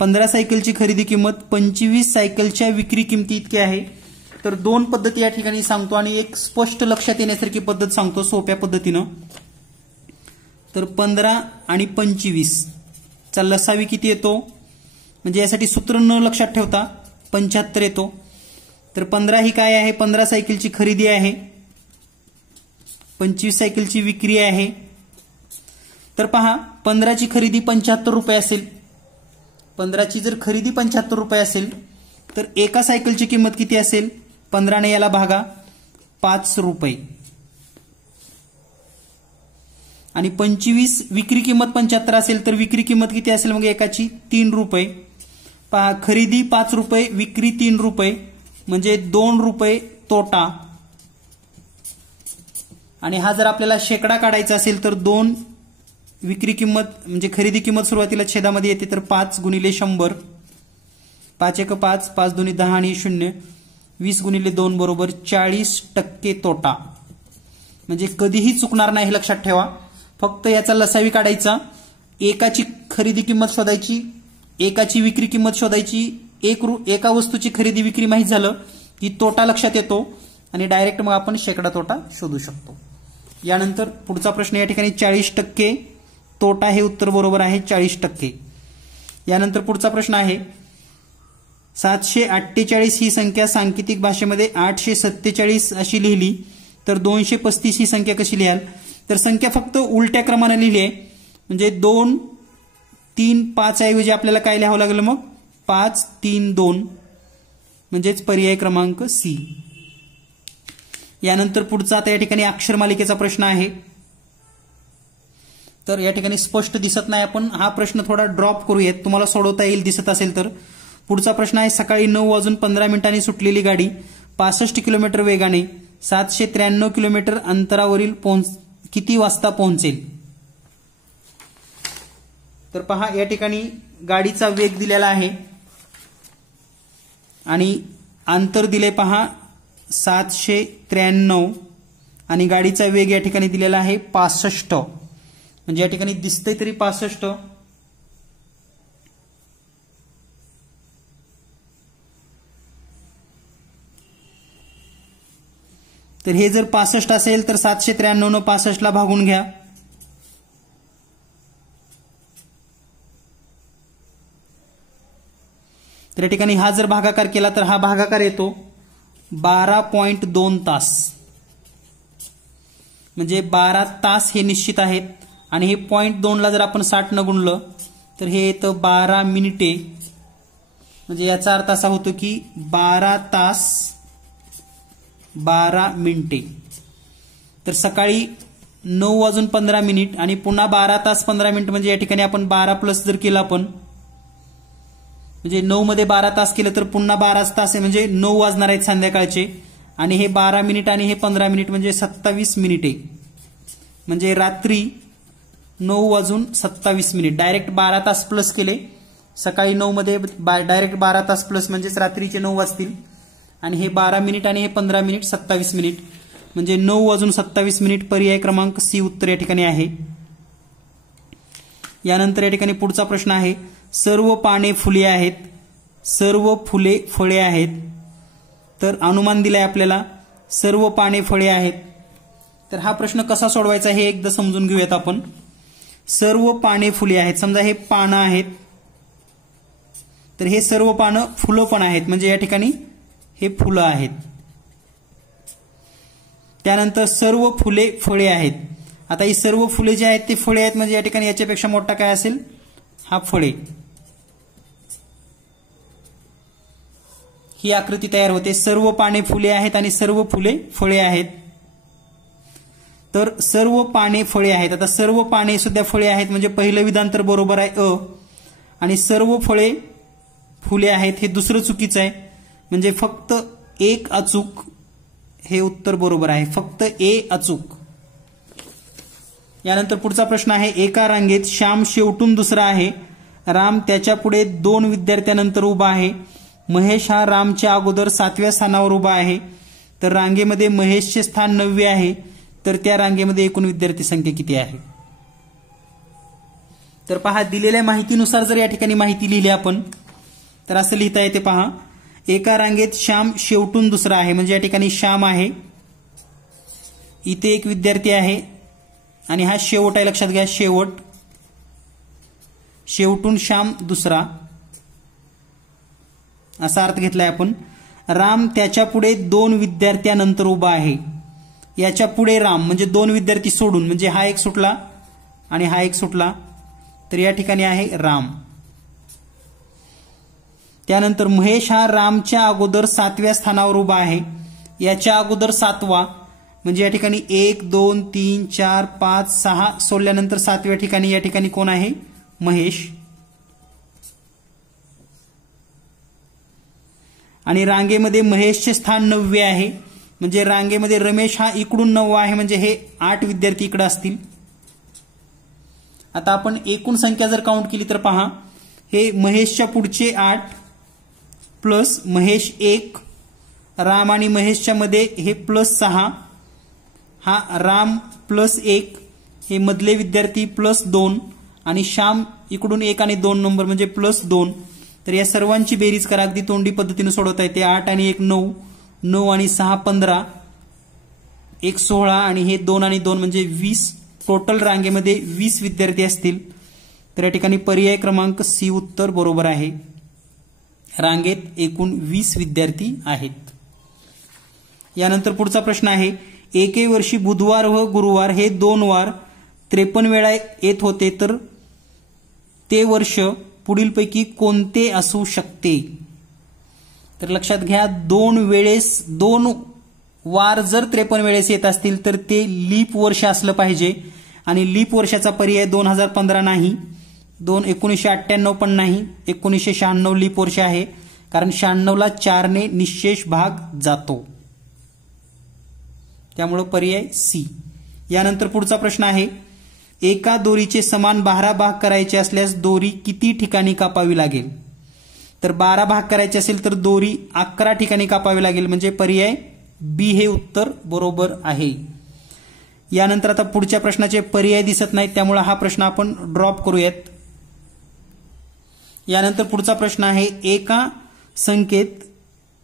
15 सायकलची खरेदी किंमत 25 सायकलच्या विक्री किमती इतकी आहे. तर 2 पद्धती या ठिकाणी सांगतो आणि एक स्पष्ट लक्षात येण्यासारखी पद्धत सांगतो सोप्या पद्धतीनं. तर 15 आणि 25 चा लसावी किती येतो, म्हणजे यासाठी सूत्र न लक्षात ठेवता 75 येतो. तर 15 ही काय आहे, 15 सायकलची खरेदी आहे, 25 सायकलची विक्री आहे. तर पहा 15ची खरेदी 75 रुपये असेल. 15ची जर खरेदी 75 रुपये असेल तर एका सायकलची किंमत किती असेल, 15 ने याला भागा 5 रुपये. आणि 25 विक्री किंमत 75 असेल तर विक्री किंमत किती असेल, मग एकाची 3 रुपये. पहा खरेदी 5 रुपये विक्री 3 रुपये म्हणजे 2 रुपये तोटा. आणि हा जर आपल्याला शेकडा काढायचा असेल तर 2 विक्री किंमत म्हणजे खरेदी किंमत सुरुवातीला छेदामध्ये येते तर 5 गुणिले 100, 5 1 5, 5 2 10 आणि 0, 20 गुणिले 2 बरोबर 40% तोटा. म्हणजे कधीही चुकणार नाही हे लक्षात ठेवा. फक्त याचा लसावी काढायचा, एकाची खरेदी किंमत शोधायची, एकाची विक्री किंमत शोधायची. एका वस्तूची खरेदी विक्री माहीत झालं की तोटा लक्षात येतो आणि डायरेक्ट मग आपण शेकडा तोटा शोधू शकतो. यानंतर पुढचा प्रश्न या ठिकाणी 40% तोटा हे उत्तर बरोबर आहे 40%. यानंतर पुढचा प्रश्न आहे 748 ही संख्या सांकेतिक भाषेमध्ये 847 अशी लिहिली तर 235 ही संख्या कशी लिहाल. तर संख्या फक्त उलट्या क्रमाने लिहिली आहे, म्हणजे 2 3 5 ऐवजी आपल्याला काय लिहावं लागलं, मग 5 3 2, म्हणजेच पर्याय क्रमांक सी. यानंतर पुढचा आता या ठिकाणी अक्षर मालिकेचा प्रश्न आहे. तर या ठिकाणी स्पष्ट दिसत नाही, आपण हा प्रश्न थोडा ड्रॉप करूयात, तुम्हाला सोडवता येईल दिसत असेल तर. पुढचा प्रश्न आहे सकाळी 9:15 सुटलेली गाडी 65 किलोमीटर वेगाने 793 किलोमीटर अंतरावरील किती वाजता पोहोचेल. तर पहा या ठिकाणी गाडीचा वेग दिलेला आहे आणि अंतर दिले पहा 793 आणि गाडीचा वेग या ठिकाणी दिलेला आहे 65, म्हणजे या ठिकाणी दिसतंय तरी 65. तर हे जर 65 असेल तर 793 न 65 ला भागून घ्या. तर या ठिकाणी हा जर भागाकार केला तर हा भागाकार येतो 12.2 तास. म्हणजे 12 तास हे निश्चित आहेत आणि हे 0.2 ला जर आपण 60 न गुणलं तर हे येतं 12 मिनिटे. म्हणजे याचा अर्थ असा होतो की 12 तास 12 मिनिटे. तर सकाळी 9:15 आणि पुन्हा 12 तास 15 मिनिट म्हणजे या ठिकाणी आपण 12 प्लस जर केलं आपण म्हणजे 9 मध्ये 12 तास केलं तर पुन्हा 12 तास आहे म्हणजे 9 वाजणार आहेत संध्याकाळचे. आणि हे 12 मिनिट आणि हे 15 मिनिट म्हणजे 27 मिनिटे. म्हणजे रात्री 9:27 डायरेक्ट 12 तास प्लस केले. सकाळी 9 मध्ये डायरेक्ट 12 तास प्लस म्हणजेच रात्रीचे 9 वाजतील. आणि हे 12 मिनिट आणि हे 15 मिनिट 27 मिनिट म्हणजे 9:27 पर्याय क्रमांक सी उत्तर या ठिकाणी आहे. यानंतर या ठिकाणी पुढचा प्रश्न आहे सर्व पाने फुले आहेत, सर्व फुले फळे आहेत. तर अनुमान दिलाय आपल्याला सर्व पाने फळे आहेत. तर हा प्रश्न कसा सोडवायचा हे एकदा समजून घेऊयात आपण. सर्व पाने फुले आहेत, समजा हे पानं आहेत तर हे सर्व पानं फुलं पण आहेत म्हणजे या ठिकाणी हे फुलं आहेत. त्यानंतर सर्व फुले फळे आहेत. आता ही सर्व फुले जे आहेत ते फळे आहेत म्हणजे या ठिकाणी याच्यापेक्षा मोठा काय असेल हा फळे. ही आकृती तयार होते. सर्व पाने फुले आहेत आणि सर्व फुले फळे आहेत. तर सर्व पाने फळे आहेत. आता सर्व पाने सुद्धा फळे आहेत म्हणजे पहिलं विधान तर बरोबर आहे अ. आणि सर्व फळे फुले आहेत हे दुसरं चुकीचं आहे म्हणजे फक्त एक अचूक हे उत्तर बरोबर आहे. फक्त ए अचूक. यानंतर पुढचा प्रश्न आहे एका रांगेत श्याम शेवटून दुसरा आहे. राम त्याच्या पुढे 2 विद्यार्थ्यांनंतर उभा आहे. महेश हा रामच्या अगोदर 7व्या स्थानावर उभा आहे. तर रांगेमध्ये महेशचे स्थान 9वे आहे. तर त्या रांगेमध्ये एकूण विद्यार्थी संख्या किती आहे. तर पहा दिलेल्या माहितीनुसार जर या ठिकाणी माहिती लिहिली आपण तर असं लिहिता येते पहा एका रांगेत श्याम शेवटून दुसरा आहे म्हणजे या ठिकाणी श्याम आहे. इथे एक विद्यार्थी आहे आणि हा शेवट आहे लक्षात घ्या शेवट. शेवटून श्याम दुसरा असा अर्थ घेतलाय आपण. राम त्याच्या पुढे 2 विद्यार्थ्यांनंतर उभा आहे. याच्या पुढे राम म्हणजे 2 विद्यार्थी सोडून म्हणजे हा एक सुटला आणि हा एक सुटला तर या ठिकाणी आहे राम. त्यानंतर महेश हा रामच्या अगोदर 7व्या स्थानावर उभा आहे. याच्या अगोदर 7वा म्हणजे या ठिकाणी 1 2 3 4 5 6 सोडल्यानंतर 7व्या ठिकाणी या ठिकाणी कोण आहे महेश. आणि रांगेमध्ये महेशचे स्थान 9वे आहे म्हणजे रांगेमध्ये रमेश हा इकडून 9वा आहे म्हणजे हे 8 विद्यार्थी इकडे असतील. आता आपण एकूण संख्या जर काउंट केली तर पहा हे महेशच्या पुढचे 8 प्लस महेश 1 राम आणि महेशच्या मध्ये हे +6 हा राम +1 हे मधले विद्यार्थी +2 आणि श्याम इकडून 1 आणि 2 नंबर म्हणजे +2. तर या सर्वांची बेरीज करा अगदी तोंडी पद्धतीने सोडवता येते. 8 आणि 1 9 9 आणि 6 15 1 16 आणि हे 2 आणि 2 म्हणजे 20. टोटल रांगेमध्ये 20 विद्यार्थी असतील. तर या ठिकाणी पर्याय क्रमांक सी उत्तर बरोबर आहे. रांगेत एकूण 20 विद्यार्थी आहेत. यानंतर पुढचा प्रश्न आहे एके वर्षी बुधवार व गुरुवार हे 2 वार 53 वेळा येत होते तर ते वर्ष पुढीलपैकी कोणते असू शकते. तर लक्षात घ्या 2 वार जर 53 वेळेस येत असतील तर ते लीप वर्ष असलं पाहिजे आणि लीप वर्षाचा पर्याय 2015 नाही 1998 पण नाही 1996 लीप वर्ष आहे कारण 96 ला 4 ने निशेष भाग जातो त्यामुळे पर्याय सी. यानंतर पुढचा प्रश्न आहे एका दोरीचे समान 12 भाग करायचे असल्यास दोरी किती ठिकाणी कापावी लागेल. तर 12 भाग करायचे असेल तर दोरी 11 ठिकाणी कापावी लागेल म्हणजे पर्याय बी हे उत्तर बरोबर आहे. यानंतर आता पुढच्या प्रश्नाचे पर्याय दिसत नाहीत त्यामुळे हा प्रश्न आपण ड्रॉप करूयात. यानंतर पुढचा प्रश्न आहे एका संख्येत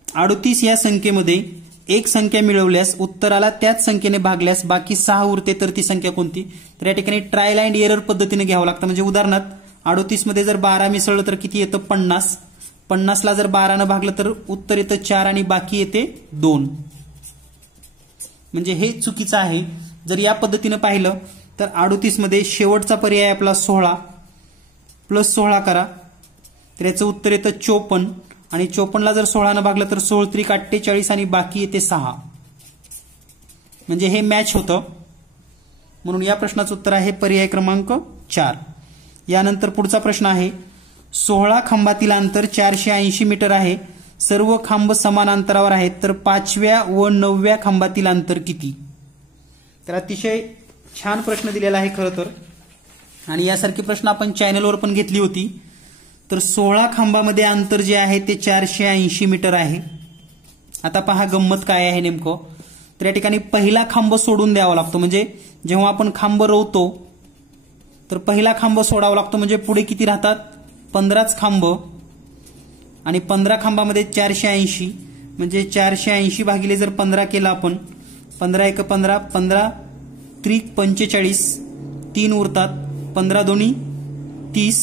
38 या संख्येमध्ये एक संख्या मिळवल्यास उत्तराला त्याच संख्येने भागल्यास बाकी 6 उरते तर ती संख्या कोणती? तर या ठिकाणी ट्रायल अँड एरर पद्धतीने घ्यावं लागतं. म्हणजे उदाहरणार्थ 38 मध्ये जर 12 मिसळलं तर किती येतं? 50. 50ला जर 12 भागलं तर उत्तर येतं 4 आणि बाकी येते 2. म्हणजे हे चुकीचं आहे. जर या पद्धतीने पाहिलं तर 38 मध्ये शेवटचा पर्याय आपला 16 प्लस 16 करा तर याचं उत्तर येतं 54 आणि 54ला जर 16 भागलं तर 16 त्रिक 48 आणि बाकी येते 6. म्हणजे हे मॅच होतं. म्हणून या प्रश्नाचं उत्तर आहे पर्याय क्रमांक 4. यानंतर पुढचा प्रश्न आहे 16 खांबातील अंतर 480 मीटर आहे. सर्व खांब समान अंतरावर आहेत तर 5व्या व 9व्या खांबातील अंतर किती? तर अतिशय छान प्रश्न दिलेला आहे खरं तर. आणि यासारखी प्रश्न आपण चॅनलवर पण घेतली होती. तर 16 खांबामध्ये अंतर जे आहे ते 480 मीटर आहे. आता पहा गंमत काय आहे नेमकं. तर या ठिकाणी पहिला खांब सोडून द्यावा लागतो. म्हणजे जेव्हा आपण खांब रोवतो तर पहिला खांब सोडावा लागतो. म्हणजे पुढे किती राहतात? 15च खांब आणि 15 खांबामध्ये 480 म्हणजे 480 भागिले जर 15 केला आपण 15 एक 15 15 त्रिक 45 3 उरतात 15 दोन्ही 30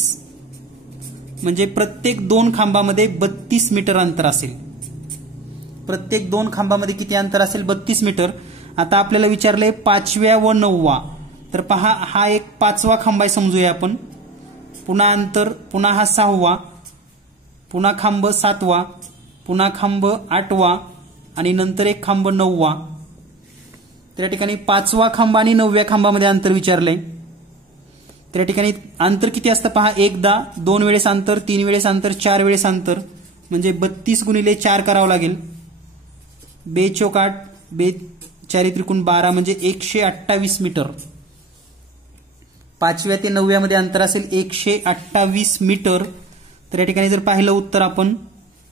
म्हणजे प्रत्येक 2 खांबामध्ये 32 मीटर अंतर असेल. प्रत्येक 2 खांबामध्ये किती अंतर असेल? 32 मीटर. आता आपल्याला विचारलंय 5व्या व 9वा. तर पहा हा एक 5वा खांब आहे समजूया आपण. पुन्हा अंतर पुन्हा हा 6वा पुन्हा खांब 7वा पुन्हा खांब 8वा आणि नंतर एक खांब 9वा. तर या ठिकाणी 5वा खांब आणि 9व्या खांबामध्ये अंतर विचारलंय. तर या ठिकाणी अंतर किती असतं पहा. एकदा 2 वेळेस अंतर 3 वेळेस अंतर 4 वेळेस अंतर म्हणजे 32 गुणिले 4 करावं लागेल. 2 चौक 8 2 4 त्रिकोण 12 म्हणजे 128 मीटर. 5व्या ते 9व्या मध्ये अंतर असेल 128 मीटर. तर या ठिकाणी जर पाहिलं उत्तर आपण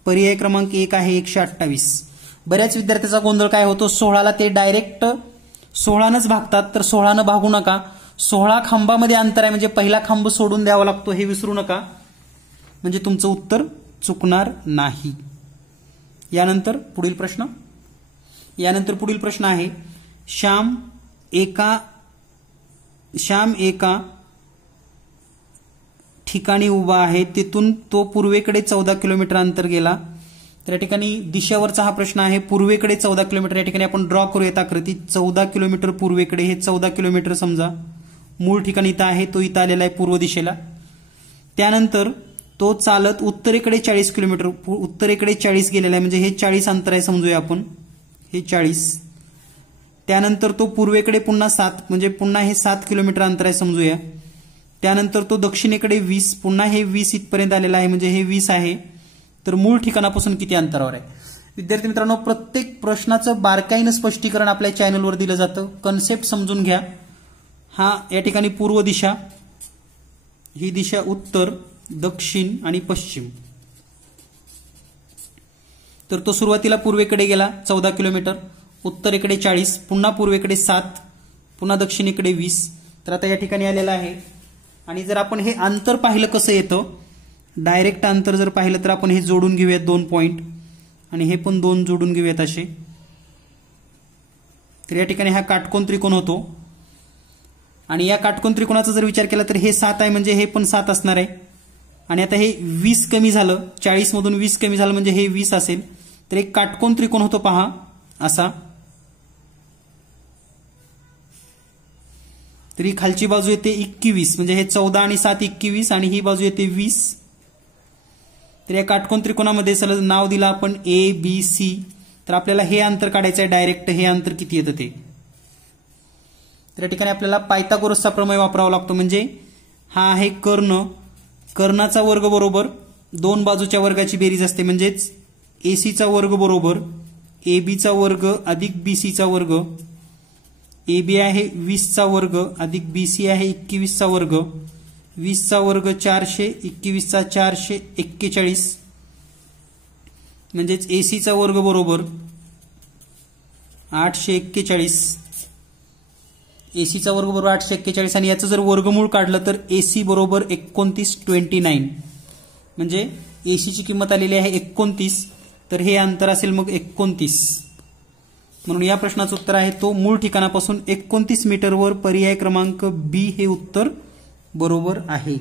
पर्याय क्रमांक 1 आहे 128. बऱ्याच विद्यार्थ्याचा गोंधळ काय होतो 16ला ते डायरेक्ट 16नच भागतात. तर 16नं भागू नका. 16 खांबामध्ये अंतर आहे म्हणजे पहिला खांब सोडून द्यावा लागतो हे विसरू नका. म्हणजे तुमचं उत्तर चुकणार नाही. यानंतर पुढील प्रश्न आहे श्याम एका ठिकाणी उभा आहे तिथून तो पूर्वेकडे 14 किलोमीटर अंतर गेला. तर या ठिकाणी दिशेवरचा हा प्रश्न आहे. पूर्वेकडे 14 किलोमीटर या ठिकाणी आपण ड्रॉ करूयात आकृती. 14 किलोमीटर पूर्वेकडे हे 14 किलोमीटर समजा. मूळ ठिकाण इथं आहे तो इथं आलेला आहे पूर्व दिशेला. त्यानंतर तो चालत उत्तरेकडे 40 किलोमीटर उत्तरेकडे 40 गेलेला आहे म्हणजे हे 40 अंतर आहे समजूया आपण. हे 40. त्यानंतर तो पूर्वेकडे पुन्हा 7 म्हणजे पुन्हा हे 7 किलोमीटर अंतर आहे समजूया. त्यानंतर तो दक्षिणेकडे 20 पुन्हा हे 20 इथपर्यंत आलेला आहे म्हणजे हे 20 आहे. तर मूळ ठिकाणापासून किती अंतरावर आहे? विद्यार्थी मित्रांनो प्रत्येक प्रश्नाचं बारकाईनं स्पष्टीकरण आपल्या चॅनलवर दिलं जातं. कन्सेप्ट समजून घ्या. हा या ठिकाणी पूर्व दिशा ही दिशा उत्तर दक्षिण आणि पश्चिम. तर तो सुरुवातीला पूर्वेकडे गेला 14 किलोमीटर उत्तरेकडे 40 पुन्हा पूर्वेकडे 7 पुन्हा दक्षिणेकडे 20. तर आता या ठिकाणी आलेला आहे. आणि जर आपण हे अंतर पाहिलं कसं येतं डायरेक्ट अंतर जर पाहिलं तर आपण हे जोडून घेऊयात 2 पॉइंट आणि हे पण 2 जोडून घेऊयात असे. तर या ठिकाणी हा काटकोन त्रिकोण होतो. आणि या काटकोन त्रिकोणाचा जर विचार केला तर हे 7 आहे म्हणजे हे पण 7 असणार आहे. आणि आता हे 20 कमी झालं 40 मधून 20 कमी झालं म्हणजे हे 20 असेल. तर एक काटकोन त्रिकोण होतो पहा असा. तर ही खालची बाजू येते 21 म्हणजे हे 14 आणि 7 21 आणि ही बाजू येते 20. तर या काटकोन त्रिकोणामध्ये सलग नाव दिलं आपण ABC. तर आपल्याला हे अंतर काढायचं आहे डायरेक्ट. हे अंतर किती येतं ते. तर या ठिकाणी आपल्याला पायथागोरसचा प्रमेय वापरावा लागतो. म्हणजे हा आहे कर्णाचा वर्ग बरोबर 2 बाजूच्या वर्गाची बेरीज असते म्हणजेच AC वर्ग बरोबर AB वर्ग अधिक BC वर्ग. AB आहे 20 वर्ग अधिक BC आहे 21 वर्ग. 20 वर्ग 400 21 441 म्हणजेच AC वर्ग बरोबर 841. AC वर्ग बरोबर 841 आणि याचं जर वर्गमूळ काढलं तर AC बरोबर 29 म्हणजे AC ची किंमत आलेली आहे 29. तर हे अंतर असेल मग 29. म्हणून या प्रश्नाचं उत्तर आहे तो मूळ ठिकाणापासून 29 मीटरवर पर्याय क्रमांक बी हे उत्तर बरोबर आहे.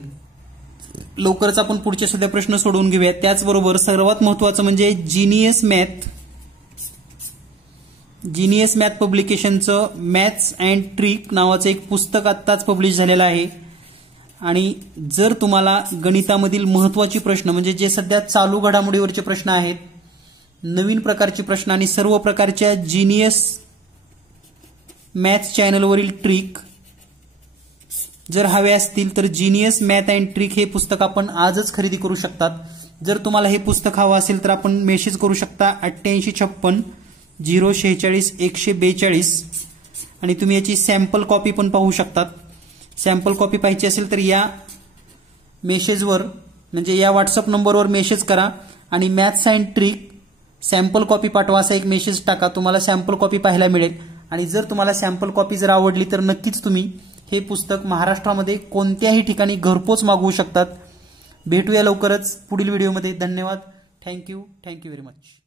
लवकरच आपण पुढचे सुद्धा प्रश्न सोडवून घेऊया. त्याचबरोबर सर्वात महत्वाचं म्हणजे जीनियस मॅथ पब्लिकेशनचं मॅथ्स अँड ट्रिक नावाचं एक पुस्तक आत्ताच पब्लिश झालेलं आहे. आणि जर तुम्हाला गणितामधील महत्वाचे प्रश्न म्हणजे जे सध्या चालू घडामोडीवरचे प्रश्न आहेत, नवीन प्रकारचे प्रश्न आणि सर्व प्रकारच्या जीनियस मॅथ्स चॅनलवरील ट्रिक जर हवे असतील तर जीनियस मॅथ अँड ट्रिक हे पुस्तक आपण आजच खरेदी करू शकतात. जर तुम्हाला हे पुस्तक हवं असेल तर आपण मेसेज करू शकता 8856 046 142 आणि तुम्ही याची सॅम्पल कॉपी पण पाहू शकतात. सॅम्पल कॉपी पाहिजे असेल तर या मेसेजवर म्हणजे या व्हॉट्सअप नंबरवर मेसेज करा आणि maths and trick sample copy पाठवा असा एक मेसेज टाका. तुम्हाला सॅम्पल कॉपी पाहायला मिळेल. आणि जर तुम्हाला सॅम्पल कॉपी जर आवडली तर नक्कीच तुम्ही हे पुस्तक महाराष्ट्रामध्ये कोणत्याही ठिकाणी घरपोच मागवू शकतात. भेटूया लवकरच पुढील व्हिडिओमध्ये. धन्यवाद. Thank you very much.